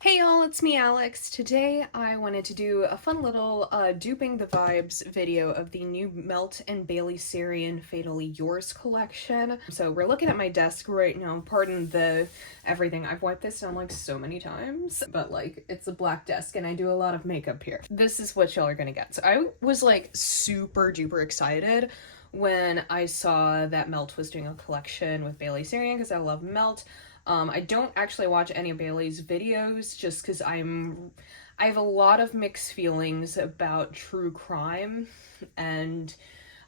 Hey y'all, it's me Alex. Today I wanted to do a fun little duping the vibes video of the new Melt and Bailey Sarian Fatally Yours collection. So we're looking at my desk right now. Pardon the everything. I've wiped this down like so many times, but like it's a black desk and I do a lot of makeup here. This is what y'all are gonna get. So I was like super duper excited when I saw that Melt was doing a collection with Bailey Sarian because I love Melt. I don't actually watch any of Bailey's videos just because I have a lot of mixed feelings about true crime and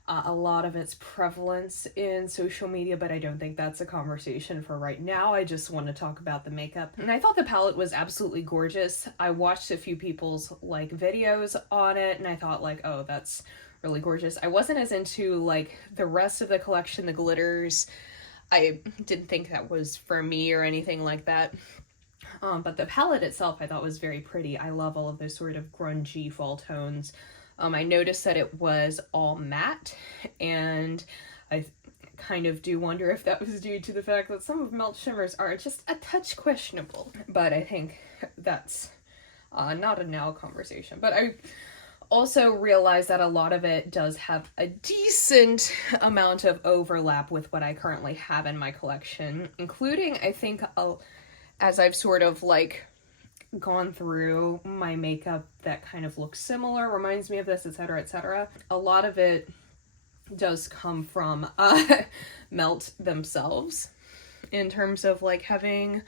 a lot of its prevalence in social media, but I don't think that's a conversation for right now. I just want to talk about the makeup. And I thought the palette was absolutely gorgeous. I watched a few people's like videos on it and I thought like, oh, that's really gorgeous. I wasn't as into like the rest of the collection, the glitters. I didn't think that was for me or anything like that. But the palette itself I thought was very pretty. I love all of those sort of grungy fall tones. I noticed that it was all matte, and I kind of do wonder if that was due to the fact that some of Melt shimmers are just a touch questionable. But I think that's not a now conversation. But I also realize that a lot of it does have a decent amount of overlap with what I currently have in my collection, including, I think, as I've sort of like gone through my makeup that kind of looks similar, reminds me of this, etc., etc. A lot of it does come from Melt themselves in terms of like having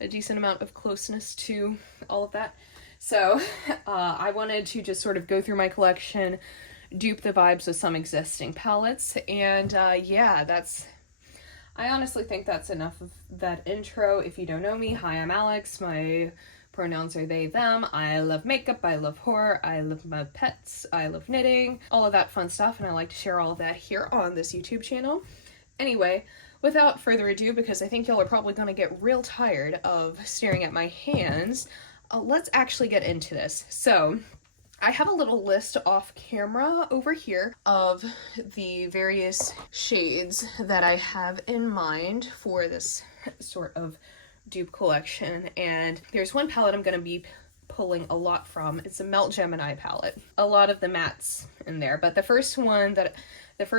a decent amount of closeness to all of that. So I wanted to just sort of go through my collection, dupe the vibes with some existing palettes, and yeah, I honestly think that's enough of that intro. If you don't know me, hi, I'm Alex. My pronouns are they, them. I love makeup, I love horror, I love my pets, I love knitting, all of that fun stuff, and I like to share all of that here on this YouTube channel. Anyway, without further ado, because I think y'all are probably going to get real tired of staring at my hands, let's actually get into this. So I have a little list off camera over here of the various shades that I have in mind for this sort of dupe collection, and there's one palette I'm going to be pulling a lot from. It's a Melt Gemini palette. A lot of the mattes in there, but the first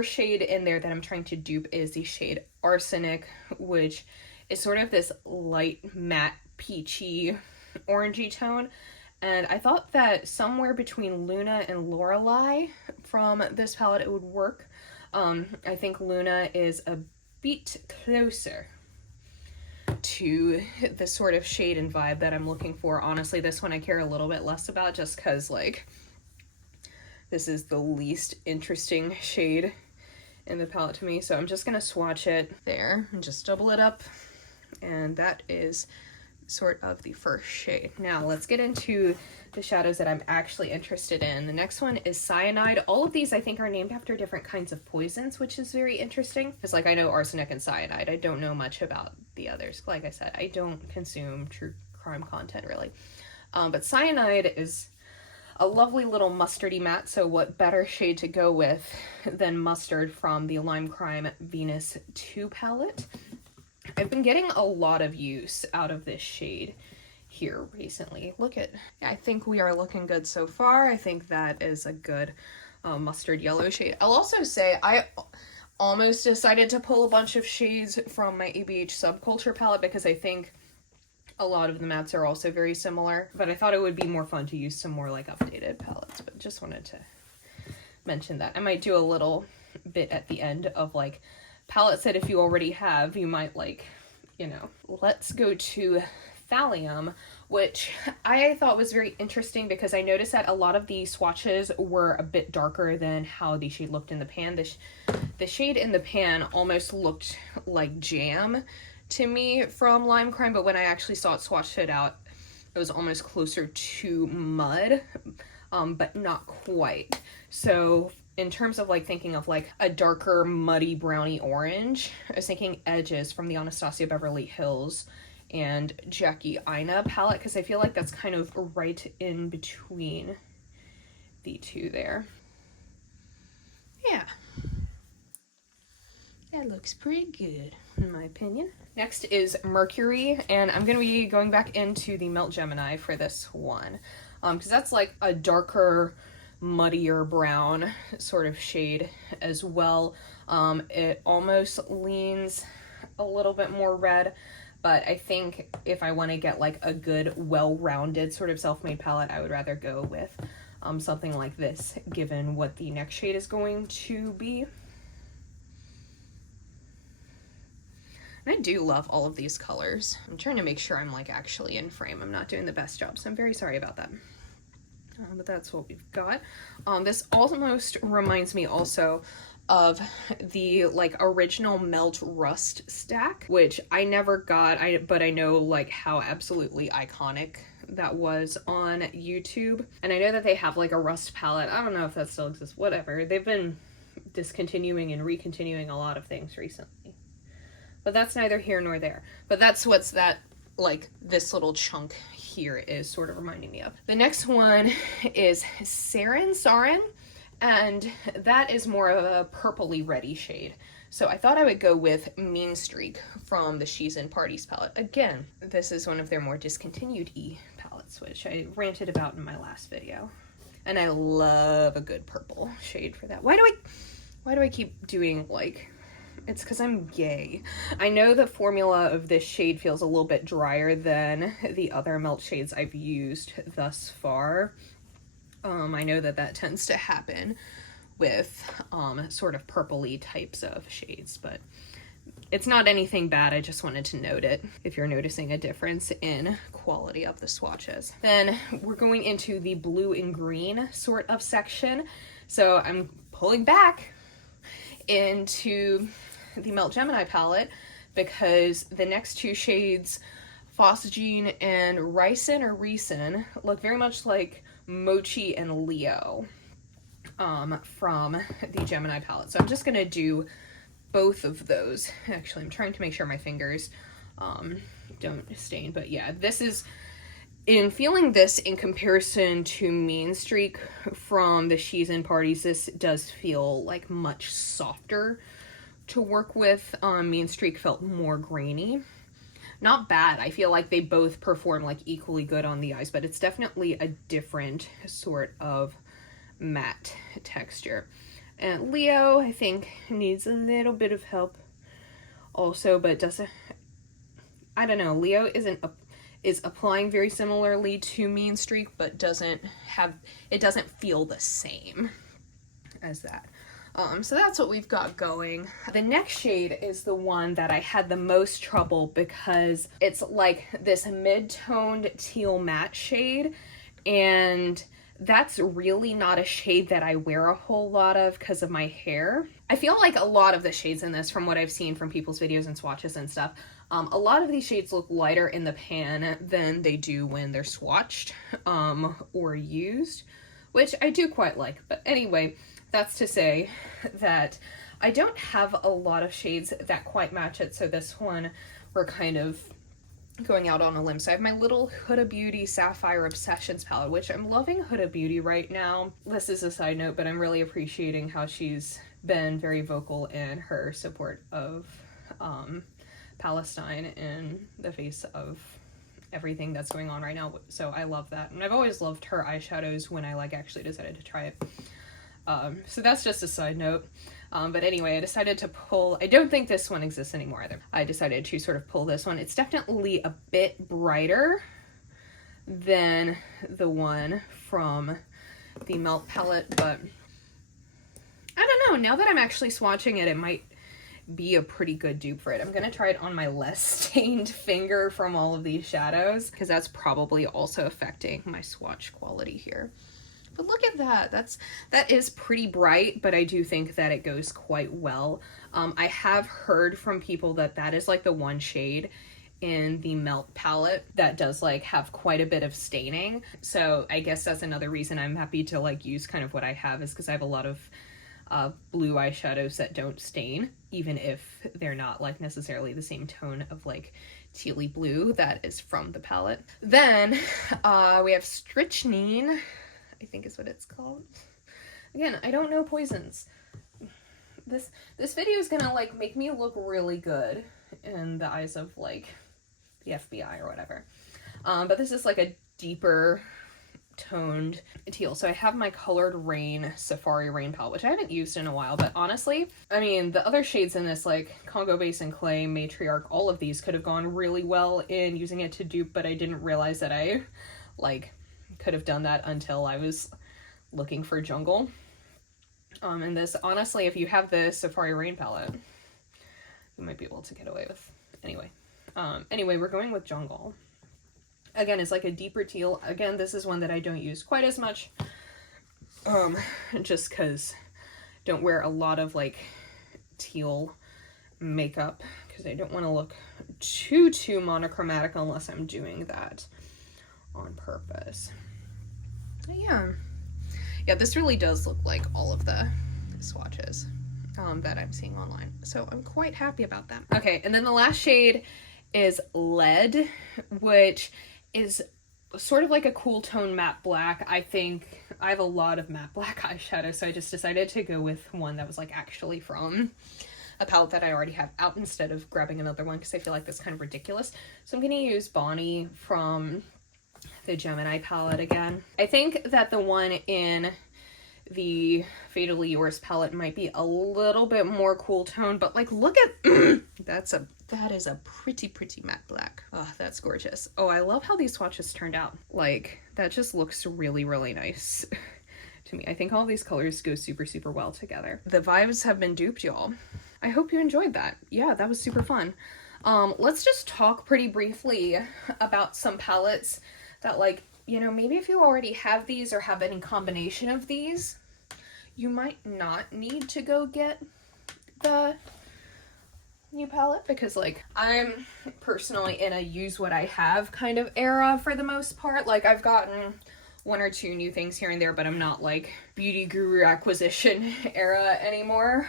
shade in there that I'm trying to dupe is the shade Arsenic, which is sort of this light matte peachy orangey tone, and I thought that somewhere between Luna and Lorelei from this palette it would work. I think Luna is a bit closer to the sort of shade and vibe that I'm looking for. Honestly, this one I care a little bit less about just because like this is the least interesting shade in the palette to me, so I'm just gonna swatch it there and just double it up, and that is sort of the first shade. Now let's get into the shadows that I'm actually interested in. The next one is Cyanide. All of these I think are named after different kinds of poisons, which is very interesting. Because like I know Arsenic and Cyanide. I don't know much about the others. Like I said, I don't consume true crime content really. But Cyanide is a lovely little mustardy matte, so what better shade to go with than Mustard from the Lime Crime Venus 2 palette. I've been getting a lot of use out of this shade here recently. Look at, I think we are looking good so far. I think that is a good mustard yellow shade. I'll also say I almost decided to pull a bunch of shades from my ABH Subculture palette because I think a lot of the mattes are also very similar, but I thought it would be more fun to use some more like updated palettes, but just wanted to mention that. I might do a little bit at the end of like palettes that if you already have, you might like, you know. Let's go to Thallium, which I thought was very interesting because I noticed that a lot of the swatches were a bit darker than how the shade looked in the pan. The shade in the pan almost looked like jam to me from Lime Crime, but when I actually saw it swatched it out, it was almost closer to mud, but not quite. So in terms of like thinking of like a darker muddy browny orange, I was thinking Edges from the Anastasia Beverly Hills and Jackie Aina palette, because I feel like that's kind of right in between the two there. Yeah. That looks pretty good, in my opinion. Next is Mercury, and I'm going to be going back into the Melt Gemini for this one. Because that's like a darker, muddier brown sort of shade as well. It almost leans a little bit more red, but I think if I want to get like a good, well-rounded sort of self-made palette, I would rather go with something like this, given what the next shade is going to be. And I do love all of these colors. I'm trying to make sure I'm like actually in frame. I'm not doing the best job, so I'm very sorry about that. But that's what we've got. This almost reminds me also of the like original Melt Rust stack, which I never got, but I know like how absolutely iconic that was on YouTube. And I know that they have like a Rust palette. I don't know if that still exists, whatever. They've been discontinuing and recontinuing a lot of things recently. But that's neither here nor there. But that's what's that, like, this little chunk here is sort of reminding me of. The next one is Sarian, and that is more of a purpley reddy shade. So I thought I would go with Mean Streak from the She's in Parties palette. Again, this is one of their more discontinued-y palettes, which I ranted about in my last video. And I love a good purple shade for that. Why do I keep doing, like... It's because I'm gay. I know the formula of this shade feels a little bit drier than the other melt shades I've used thus far. I know that tends to happen with sort of purpley types of shades, but it's not anything bad. I just wanted to note it if you're noticing a difference in quality of the swatches. Then we're going into the blue and green sort of section. So I'm pulling back into the Melt Gemini palette because the next two shades, Phosgene and Ricin, look very much like Mochi and Leo from the Gemini palette. So I'm just gonna do both of those. Actually, I'm trying to make sure my fingers don't stain, but yeah, this is, in feeling this in comparison to Mean Streak from the She's in Parties, this does feel like much softer to work with. Mean Streak felt more grainy. Not bad. I feel like they both perform like equally good on the eyes, but it's definitely a different sort of matte texture. And Leo, I think, needs a little bit of help also, but doesn't, I don't know, Leo is applying very similarly to Mean Streak, but doesn't feel the same as that. So that's what we've got going. The next shade is the one that I had the most trouble because it's like this mid-toned teal matte shade, and that's really not a shade that I wear a whole lot of because of my hair. I feel like a lot of the shades in this, from what I've seen from people's videos and swatches and stuff, a lot of these shades look lighter in the pan than they do when they're swatched or used, which I do quite like. But anyway, that's to say that I don't have a lot of shades that quite match it, so this one we're kind of going out on a limb. So I have my little Huda Beauty Sapphire Obsessions palette, which I'm loving Huda Beauty right now. This is a side note, but I'm really appreciating how she's been very vocal in her support of Palestine in the face of everything that's going on right now. So I love that. And I've always loved her eyeshadows when I like actually decided to try it. So that's just a side note. But anyway, I decided to pull, I don't think this one exists anymore either. I decided to sort of pull this one. It's definitely a bit brighter than the one from the Melt palette, but I don't know. Now that I'm actually swatching it, it might be a pretty good dupe for it. I'm going to try it on my less stained finger from all of these shadows, because that's probably also affecting my swatch quality here. But look at that. That is pretty bright, but I do think that it goes quite well. I have heard from people that is like the one shade in the Melt palette that does like have quite a bit of staining. So I guess that's another reason I'm happy to like use kind of what I have, is because I have a lot of blue eyeshadows that don't stain, even if they're not like necessarily the same tone of like tealy blue that is from the palette. Then we have Strychnine, I think is what it's called. Again, I don't know poisons. this video is gonna like make me look really good in the eyes of like the FBI or whatever. But this is like a deeper toned teal. So I have my Colored Rain Safari Rain palette, which I haven't used in a while, but honestly, I mean, the other shades in this, like Congo Basin Clay, Matriarch, all of these could have gone really well in using it to dupe, but I didn't realize that I like could have done that until I was looking for jungle. And this, honestly, if you have the Safari Rain palette, you might be able to get away with. Anyway, we're going with jungle. Again, it's like a deeper teal. Again, this is one that I don't use quite as much, just because I don't wear a lot of like teal makeup because I don't want to look too monochromatic unless I'm doing that on purpose. But yeah, this really does look like all of the swatches that I'm seeing online, so I'm quite happy about that. Okay, and then the last shade is Lead, which is sort of like a cool tone matte black. I think I have a lot of matte black eyeshadow, so I just decided to go with one that was like actually from a palette that I already have out instead of grabbing another one because I feel like that's kind of ridiculous. So I'm going to use Bonnie from the Gemini palette again. I think that the one in the Fatally Yours palette might be a little bit more cool tone, but like look at that is a pretty matte black. Oh, that's gorgeous. Oh, I love how these swatches turned out. Like that just looks really nice to me. I think all these colors go super well together. The vibes have been duped, y'all. I hope you enjoyed that. Yeah, that was super fun. Let's just talk pretty briefly about some palettes that, like, you know, maybe if you already have these or have any combination of these, you might not need to go get the new palette, because like I'm personally in a use what I have kind of era for the most part. Like I've gotten one or two new things here and there, but I'm not like beauty guru acquisition era anymore,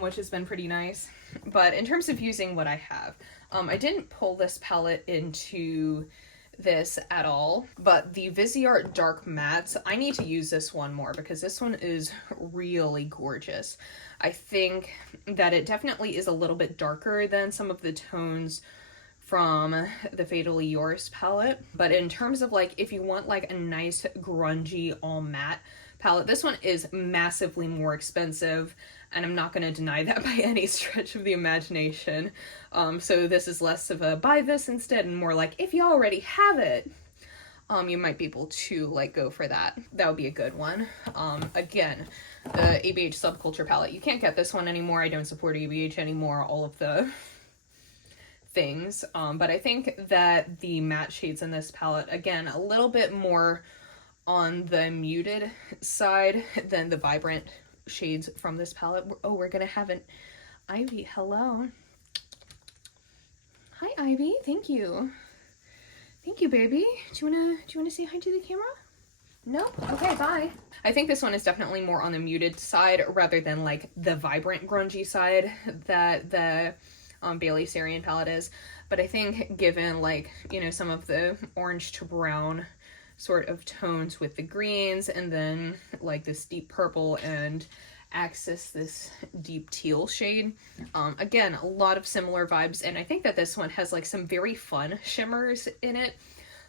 which has been pretty nice. But in terms of using what I have, I didn't pull this palette into this at all, but the Viseart Dark Mattes, I need to use this one more because this one is really gorgeous. I think that it definitely is a little bit darker than some of the tones from the Fatally Yours palette, but in terms of like if you want like a nice grungy all matte palette, this one is massively more expensive, and I'm not going to deny that by any stretch of the imagination. So this is less of a buy this instead and more like if you already have it, you might be able to like go for that. That would be a good one. Again, the ABH Subculture palette, you can't get this one anymore. I don't support ABH anymore, all of the things. But I think that the matte shades in this palette, again, a little bit more on the muted side than the vibrant shades from this palette. Oh, we're gonna have an Ivy. Hello. Hi, Ivy. Thank you. Thank you, baby. Do you wanna say hi to the camera? No? Okay, bye. I think this one is definitely more on the muted side rather than like the vibrant grungy side that the Bailey Sarian palette is. But I think given like, you know, some of the orange to brown sort of tones with the greens and then like this deep purple and Axis, this deep teal shade. Again, a lot of similar vibes, and I think that this one has like some very fun shimmers in it.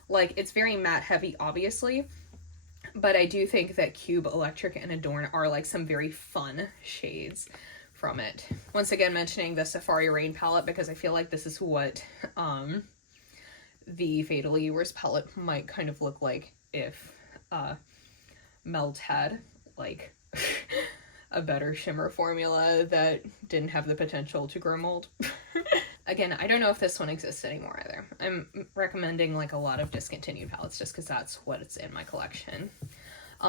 Like it's very matte heavy, obviously, but I do think that Cube, Electric, and Adorn are like some very fun shades from it. Once again, mentioning the Safari Rain palette because I feel like this is what the Fatally Yours palette might kind of look like if Melt had like a better shimmer formula that didn't have the potential to grow mold. Again, I don't know if this one exists anymore either. I'm recommending like a lot of discontinued palettes just because that's what it's in my collection.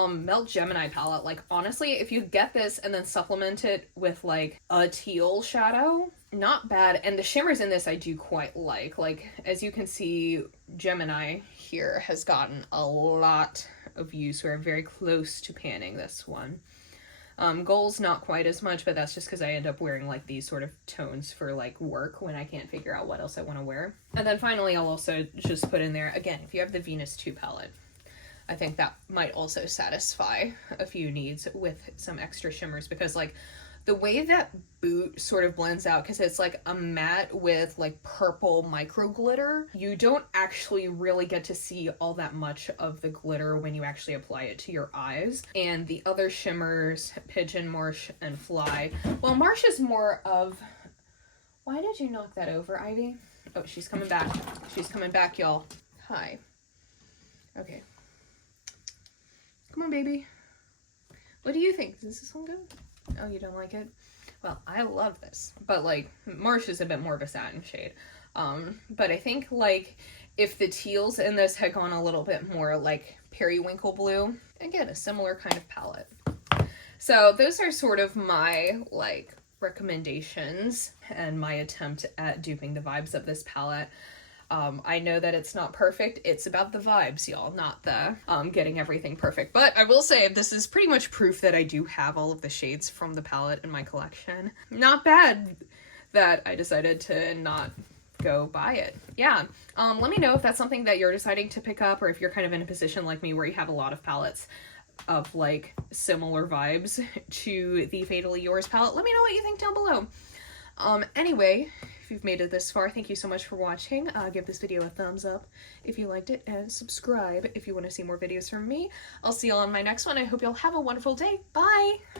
Melt Gemini palette, like honestly, if you get this and then supplement it with like a teal shadow, not bad. And the shimmers in this I do quite like. Like as you can see, Gemini here has gotten a lot of use. We're very close to panning this one. Goals not quite as much, but that's just because I end up wearing like these sort of tones for like work when I can't figure out what else I want to wear. And then finally I'll also just put in there, again, if you have the Venus 2 palette, I think that might also satisfy a few needs with some extra shimmers, because like The way that boot sort of blends out, because it's like a matte with like purple micro glitter, you don't actually really get to see all that much of the glitter when you actually apply it to your eyes. And the other shimmers, Pigeon, Marsh, and Fly, well, Marsh is more of... Why did you knock that over, Ivy? Oh, she's coming back. She's coming back, y'all. Hi. Okay. Come on, baby. What do you think? Does this one good? Oh, you don't like it? Well, I love this. But, like, Marsh is a bit more of a satin shade. But I think, like, if the teals in this had gone a little bit more, like, periwinkle blue, again, a similar kind of palette. So those are sort of my, like, recommendations and my attempt at duping the vibes of this palette. I know that it's not perfect. It's about the vibes, y'all, not the getting everything perfect. But I will say this is pretty much proof that I do have all of the shades from the palette in my collection. Not bad that I decided to not go buy it. Yeah. Let me know if that's something that you're deciding to pick up, or if you're kind of in a position like me where you have a lot of palettes of like similar vibes to the Fatally Yours palette. Let me know what you think down below. Anyway, if you've made it this far, thank you so much for watching. Give this video a thumbs up if you liked it, and subscribe if you want to see more videos from me. I'll see y'all on my next one. I hope y'all have a wonderful day. Bye!